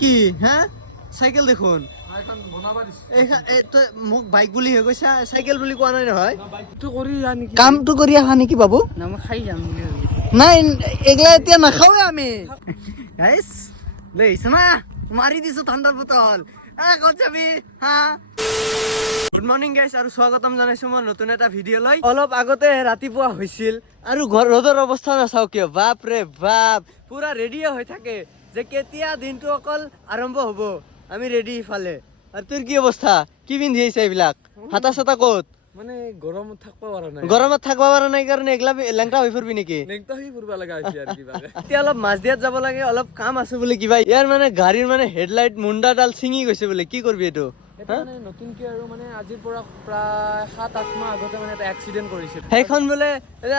কি হ্যাঁ সাইকেল দেখুন মোক বাইক বুলি হৈ গৈছা চাইকেল বুলি কোৱা নাই নহয় কামটো কৰি আহা নেকি বাবু নাই এগলা এতিয়া নাখাওঁগে আমি গাইছ লৈ আহিছে না মাৰি দিছো ঠাণ্ডাৰ বটল ক'ত যাবি হা গুড মৰ্নিং গাইছ আৰু স্বাগতম জনাইছো মই নতুন এটা ভিডিঅ' লৈ অলপ আগতে ৰাতিপুৱা হৈছিল আৰু ৰ'দৰ অৱস্থা নাচাওঁ কিয় বাপ ৰে বাপ পুৰা ৰেডি হৈ থাকে যে কেতিয়া দিনটো অকল আৰম্ভ হ'ব আমি ৰেডি ইফালে আৰু তোৰ কি অৱস্থা কি পিন্ধি আহিছে এইবিলাক হাতা চাতা ক'ত মানে গৰমত থাকবা পৰা নাই কাৰণে এগলা লেংটা হৈ ফুৰবি নেকি এতিয়া অলপ মাছদিয়াত যাব লাগে অলপ কাম আছে বোলে কিবা ইয়াৰ মানে গাড়ীৰ মানে হেডলাইট মুণ্ডাডাল ছিঙি গৈছে বোলে কি কৰবি এইটো নতুনকে আৰু মানে আজিৰ পৰা প্ৰায় 7-8 মাহ আগতে মানে এটা এক্সিডেন্ট কৰিছিল সেইখন বোলে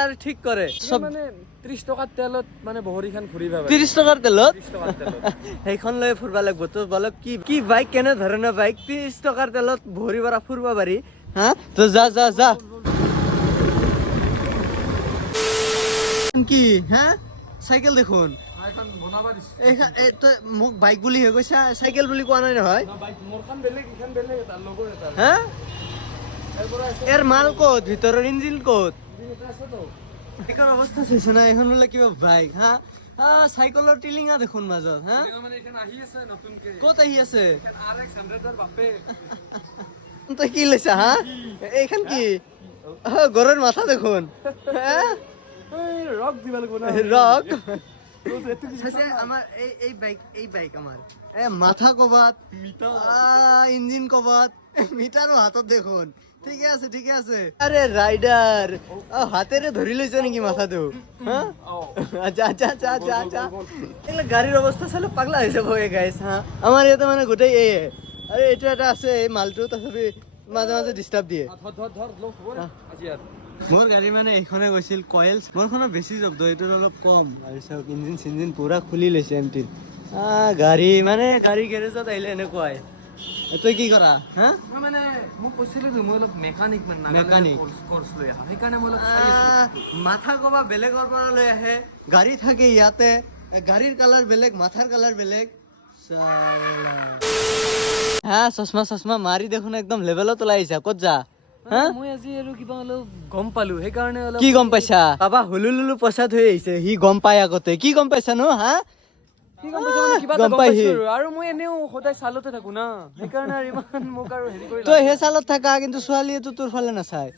আৰু ঠিক কৰে চব মানে 30 টকাৰ তেলত মানে বহৰীখন ঘূৰি পাবে 30 টকাৰ তেলত 30 টকাৰ তেলত সেইখন লৈ ফুৰবা লাগব তো বলক কি বাইক কেনে ধৰণৰ বাইক 30 টকাৰ তেলত ভৰি পৰা ফুৰবা পাৰি হা তো যা কি হা চাইকেল দেখোন মোক বাইক বুলি হৈ গৈছা চাইকেল বুলি কোৱা নাই নহয় হা এৰ মাল ক'ত ভিতৰৰ ইঞ্জিন ক'ত এইখন অৱস্থা চাইছে না এখন বোলে কিবা বাইক হা চাইকেলৰ টিলিঙা দেখোন মাজত হা ক'ত আহি আছে তই কি লৈছা হা এইখন কি গৰৰ মাথা দেখোন ৰক আমাৰ এই বাইক আমাৰ মাথা কবাত ইঞ্জিন কবাত মিটাৰো হাতত দেখোন ঠিকে আছে আৰে ৰাইডাৰ হাতেৰে ধৰি লৈছে নেকি মাথাটো গাড়ীৰ অৱস্থা চালে পাগলা হৈ যাব গাইছ হা আমাৰ ইয়াতে মানে গোটেই আৰু এইটো এটা আছে এই মালটো তথাপি মাজে মাজে ডিষ্টাৰ্ব দিয়ে মোৰ গাড়ী মানে এইখনে গৈছিল কয়েলছ মোৰখনৰ বেছি জব্দ এইটোৰ অলপ কম আৰু চাওক ইঞ্জিন চিঞ্জিন পুৰা খুলি লৈছে এমটিৰ গাড়ী গেৰেজত আহিলে এনেকুৱাই তই কি কৰা হা মই মানে মোক কৈছিলো মই অলপ মেকানিক কোৰ্স লৈ আহা সেইকাৰণে মই অলপ মাথা কবা বেলেগৰ পৰা লৈ আহে গাড়ী থাকে ইয়াতে গাড়ীৰ কালাৰ বেলেগ মাথাৰ কালাৰ বেলেগ হা চশমা মাৰি দেখোন একদম লেভেলত ওলাই আহিছা ক'ত যা মই আজি আৰু কিবা অলপ গম পালো সেইকাৰণে অলপ কি গম পাইছা বাবা হুলুলুলু পইচা থৈ আহিছে সি গম পাই আগতে কি গম পাইছা নো হা কি গম পাইছা মানে কিবা গম পাইছো আৰু মই এনেও সদায় চালতে থাকো না সেইকাৰণে আৰু ইমান মোক আৰু হেৰি কৰি তই হে চালত থাকা কিন্তু ছোৱালীয়েতো তোৰ ফালে নাচায়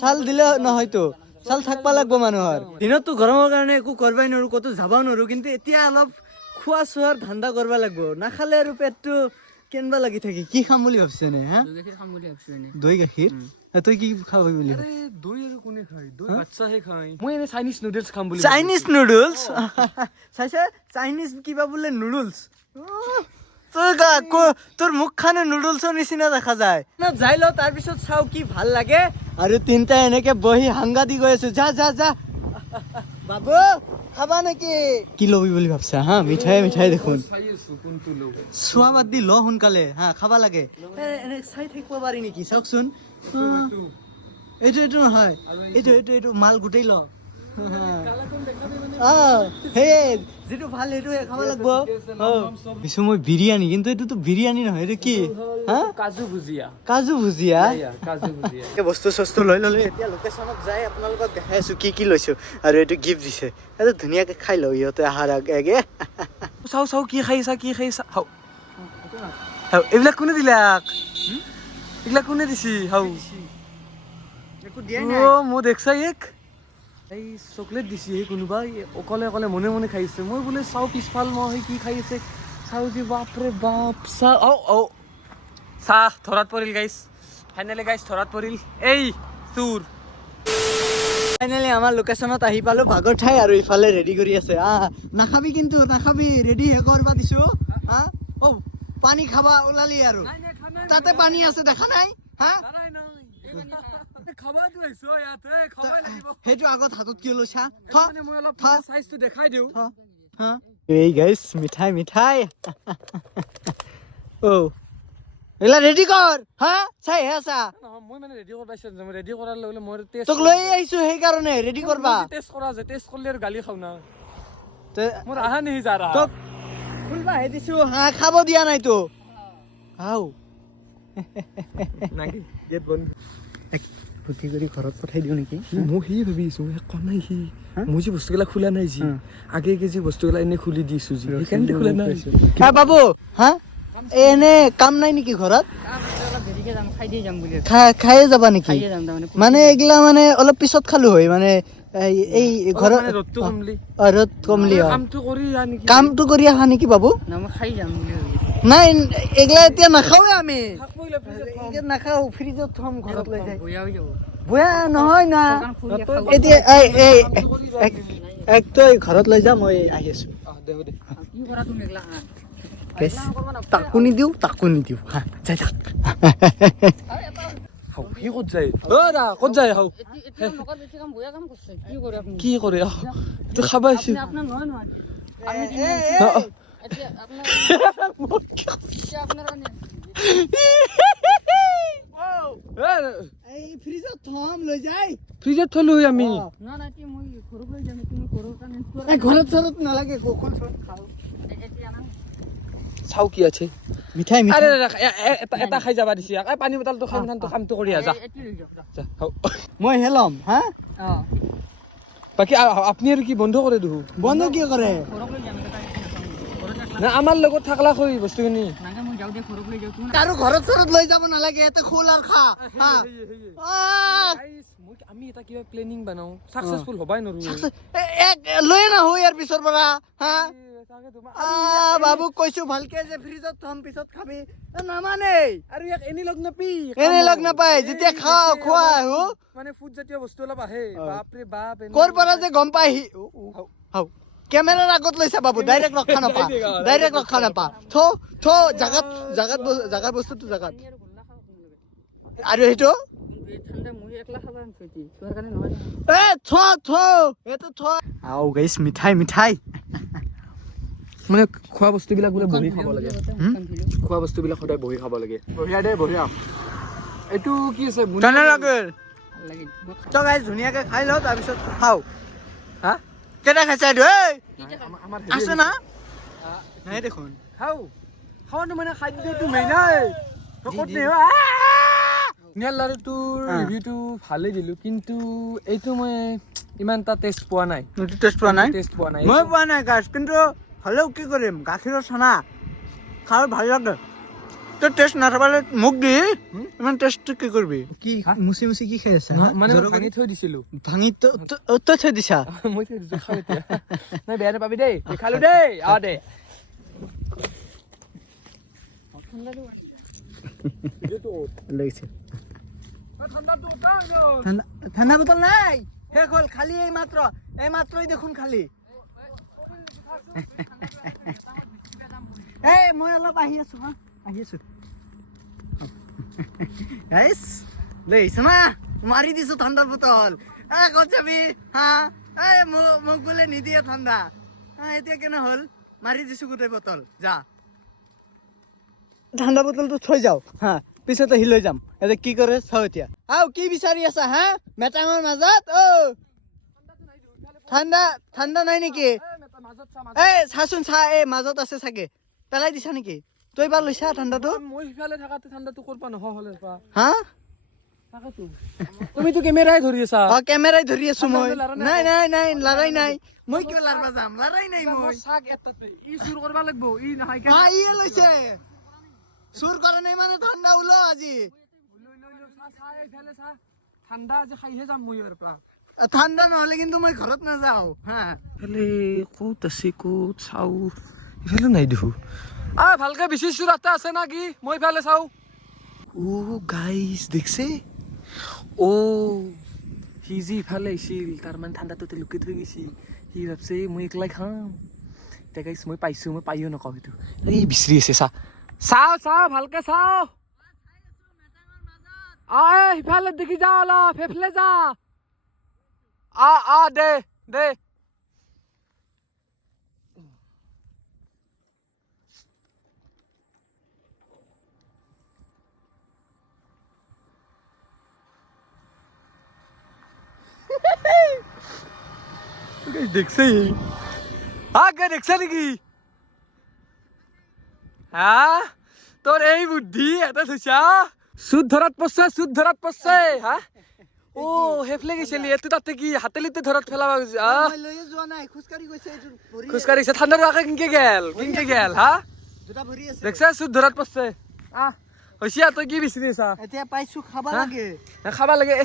চাল দিলে নহয়তো চাল থাকবা লাগব মানুহৰ দিনততো গৰমৰ কাৰণে একো কৰবাই নোৱাৰো ক'তো যাবাও নোৱাৰো কিন্তু এতিয়া অলপ খোৱা চোৱাৰ ধান্দা কৰবা লাগব নাখালে আৰু পেটটো কেনবা লাগি থাকে কি খাম বুলি ভাবছে নে হা দৈ গাখীৰ তই কি খাবি বুলি দৈ আৰু কোনে খায় দৈ বাচ্চাহে খায় মই এনে চাইনিজ নুডলছ খাম বুলি চাইনিজ নুডলছ চাইছে চাইনিজ কিবা বোলে নুডলছ তোৰ মুখখানে নুডলছৰ নিচিনা দেখা যায় যাই লওঁ তাৰপিছত চাওঁ কি ভাল লাগে আৰু তিনটা এনেকে বহি হাংগা দি গৈ আছো যা বাবু খাবা নেকি কি লবি বুলি ভাবছা হা মিঠাই দেখোন চোৱা বাদ দি ল সোনকালে হা খাবা লাগে এনে চাই থাকিব পাৰি নেকি চাওকচোন এইটো নহয় এইটো মাল গোটেই ল যিটো ভাল সেইটোহে খাব লাগব কিছু মই বিৰিয়ানী কিন্তু এইটোতো বিৰিয়ানী নহয় এইটো কি কাজু ভুজিয়া বস্তু চস্তু লৈ ললো এতিয়া লোকেশ্যনত যাই আপোনালোকক দেখাই আছো কি লৈছো আৰু এইটো গিফ্ট দিছে এইটো ধুনীয়াকে খাই লওঁ ইহঁতে অহাৰ আগে চাও কি খাইছা এইবিলাক কোনে দিলাক এইবিলাক কোনে দিছি মই দেখছা এই চকলেট দিছি সেই কোনোবা অকলে মনে খাইছে মই বোলে চাও পিছফাল মই কি খাই আছে চাও যে বাপৰে বাপ চাহ ধৰাত পৰিল গাইছ ফাইনেলি ধৰাত পৰিল এই চুৰ ফাইনেলি আমাৰ লোকেশ্যনত আহি পালো ভাগৰ ঠাই আৰু ইফালে ৰেডি কৰি আছে নাখাবি কিন্তু ৰেডি হে কৰবা দিছো পানী খাবা ওলালি আৰু তাতে পানী আছে দেখা নাই হা সেইটো আগত হাতত কিয় লৈছা দেখাই দিওঁ এই গাইছ মিঠাই এলা ৰেডি কৰ হা চাই হে আছা মই মানে ৰেডি কৰবা ইচ্ছা মই ৰেডি কৰাৰ লগে মই টেষ্ট তোক লৈ আহিছো সেই কাৰণে ৰেডি কৰবা টেষ্ট কৰা যে টেষ্ট কৰলে আৰু গালি খাও না মোৰ আহা নেহি যা ৰা খুলবাহে দিছো হাঁহ খাব দিয়া নাই তো আও নাকি গেট বন্ধ বুদ্ধি কৰি ঘৰত পঠাই দিওঁ নেকি মই সি ভাবিছো কোৱা নাই সি মই যে বস্তুগিলা খোলা নাই যি আগে যি বস্তুগিলা এনে খুলি দিছো যি সেইকাৰণে খোলা নাই হা বাবু হা এনে কাম নাই নেকি ঘৰত খায়ে যাবা নেকি মানে এইগিলা মানে অলপ পিছত খালো হয় মানে এই ঘৰত ৰ'দটো কমলি ৰ'দ কমলি কামটো কৰি নেকি কামটো কৰি আহা নেকি বাবু খাই যাম নাই এইগিলা এতিয়া নাখাওঁৱে আমি নাখাওঁ ফ্ৰিজত থম ঘৰত লৈ যাই বয়া নহয় না এতিয়া তই ঘৰত লৈ যা মই আহি আছো তাকো নিদিওঁ হা যাই থাক সি ক'ত যায় ক'ত যায় হাও কি কৰে তো খাব আহিছো ফ্ৰিজত থম লৈ যাই ফ্ৰিজত থলো আমি ঘৰত চৰত নালাগে চাও কি আছে মিঠাই আৰে এটা খাই যাবা দিছি পানী বটলটো খাই কামটো কৰি আ যা মই হেলম হা বাকি আপনি আৰ কি বন্ধ কৰে দেবো বন্ধ কি কৰে না আমাৰ লগত থাকলা কই বস্তুখিনি কাৰো ঘৰত চৰত লৈ যাব নালাগে এতে খোল আৰু খা আমি এটা কিবা প্লেনিং বানাও সাকসেসফুল হবাই নৰু লৈ না হৈ ইয়াৰ পিছৰ পৰা হা বাবু কৈছো ভালকে যে ফ্ৰিজত থম পিছত খাবি নামানে আৰু ইয়াক এনি লগ নাপাই যেতিয়া খোৱা আহো মানে ফুড জাতীয় বস্তু অলপ আহে বাপৰে বাপ কৰ পৰা যে গম পাই কেমেৰাৰ আগত লৈছা বাবু ডাইৰেক্ট ৰখা নাপা থ জাগাত বস্তুটো জাগাত আৰু সেইটো মিঠাই মানে খোৱা বস্তুবিলাক বোলে বহি খাব লাগে খোৱা বস্তুবিলাক সদায় বহি খাব লাগে বঢ়িয়া দে বঢ়িয়া এইটো কি আছে তই গাইছ ধুনীয়াকে খাই ল তাৰপিছত খাও হা কেইটা খাইছা আছে না নাই দেখোন খাওয়ানো মানে খাদ্যটো মেইনাই তোৰ ৰিভিউটো ভালেই দিলোঁ কিন্তু এইটো মই ইমান এটা টেষ্ট পোৱা নাই মই পোৱা নাই গাছ কিন্তু হ'লেও কি কৰিম গাখীৰৰ চানা খাই ভাল লাগে তই টেষ্ট নাথাকিলে মোক দি ইমান টেষ্টটো কি কৰিবি কি মুচি কি খাই আছা মানে ভাঙি থৈ দিছিলোঁ ভাঙি তই থৈ দিছা মই থৈ দিছোঁ খাওঁ এতিয়া নাই বেয়া নাপাবি দেই খালোঁ দেই দে লাগিছে ঠাণ্ডা বটল নাই শেষ হ'ল খালি এই মাত্ৰই দেখোন খালি মই অলপ আহি আছো গাইছ লৈ আহিছো না মাৰি দিছো ঠাণ্ডাৰ বটল ক'ত যাবি হা মোক বোলে নিদিয়ে ঠাণ্ডা এতিয়া কেনে হ'ল মাৰি দিছো গোটেই বটল যা ঠাণ্ডা বটলটো থৈ যাও হা পিছত আহি লৈ যাম এতিয়া কি কৰে চাও এতিয়া কি বিচাৰি আছা হা মেটাঙৰ মাজত ঠাণ্ডা নাই নেকি চাচোন মাজত আছে চাগে পেলাই দিছা নেকি তই এবাৰ লৈছা ঠাণ্ডাটো মই সিফালে থাকাতে ঠাণ্ডাটো কৰপা নহ'লে হা তুমিতো কেমেৰাই ধৰি আছা কেমেৰাই ধৰি আছো মই নাই লৰাই নাই মই কিয় লাৰবা যাম লৰাই নাই মই ই চুৰ কৰবা লাগব ই নহয় ইয়ে লৈছে চুৰ কৰা নাই মানে ঠাণ্ডা ওলো আজি ঠাণ্ডা আজি খাইহে যাম মই ইয়াৰ পৰা ঠাণ্ডা নহ'লে কিন্তু মই ঘৰত নাযাওঁ হা ক'ত আছে ক'ত চাওঁ ইফালে নাই দেখো ভালকে বিচিছো ৰাস্তা আছে না কি মই ইফালে চাওঁ গাইজ দেখছে সি যি ইফালে আহিছিল তাৰ মানে ঠাণ্ডাটোতে লুকি থৈ গৈছিল সি ভাবছে মই একলাই খাম এতিয়া গাইছ মই পাইছোঁ মই পাইও নকওঁ সেইটো এই বিচাৰি আছে চাওঁ ভালকে চাওঁ সিফালে দেখি যা অলপ সেইফালে যা দে দেখছে দেখছে নেকি হা তোর এই বুদ্ধি এটা থৈছা সুদ ধরাত পড়ছে হা ও হেফলে গেছিলি এত তাতে কি হাতেলিতে ধরাত ফেলাবা মই লৈয়ে যোৱা নাই খোজকাঢ়ি গৈছে এইটো ভৰি খুশকাৰি সে ঠান্ডাৰ আগে কিনকে গেল হা দুটা ভৰি আছে দেখছ সুদ ধৰাত পড়ছে হইছি তুই কি বিচাৰি আছা এতিয়া পাইছো খাবা হা? লাগে খাবা লাগে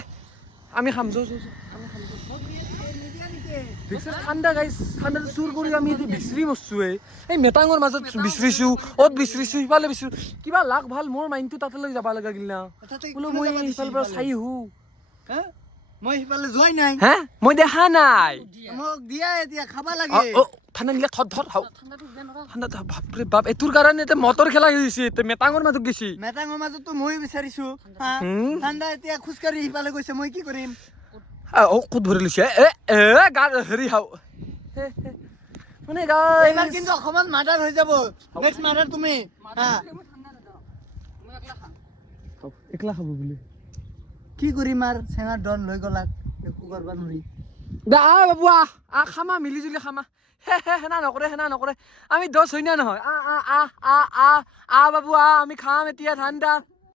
আমি খাম দেখছ ঠাণ্ডা গাইছ ঠাণ্ডা চুৰ কৰি আমি এতিয়া বিচাৰি মৰছো এই মেটাঙৰ মাজত বিচাৰিছো অত বিচাৰিছো সিফালে বিচাৰিছো কিবা লাগ ভাল মোৰ মাইণ্ডটো তাতে লৈ যাব লগা গিল না তাতে বোলো কোনে মই যাবা দিছিল সিফালৰ পৰা চাই আহো হা মই সিফালে যোৱাই নাই হা মই দেখা নাই মোক দিয়া এতিয়া খাবা লাগে ঠাণ্ডা নিলে ধৰ ঠাণ্ডা বাপৰে বাপ এইটোৰ কাৰণে এতিয়া মটৰ খেলা গৈছে মেটাঙৰ মাজত গৈছে মেটাঙৰ মাজতো মই বিচাৰিছো হা হুম। ঠাণ্ডা এতিয়া খোজকাঢ়ি সিফালে গৈছে মই কি কৰিম ক'ত ধৰি লৈছে গা হেৰি হাও মানে এইবাৰ কিন্তু অসমত মাৰ্ডাৰ হৈ যাব নেক্সট মাৰ্ডাৰ তুমি হা একলা খাব বুলি কি কৰিম আৰু চেঙাৰ ডন লৈ গলাক একো কৰিব নোৱাৰি দা বাবু খামা মিলি জুলি খামা সেনা নকৰে আমি 10 হয় না নহয় বাবু আমি খাম এতিয়া ঠাণ্ডা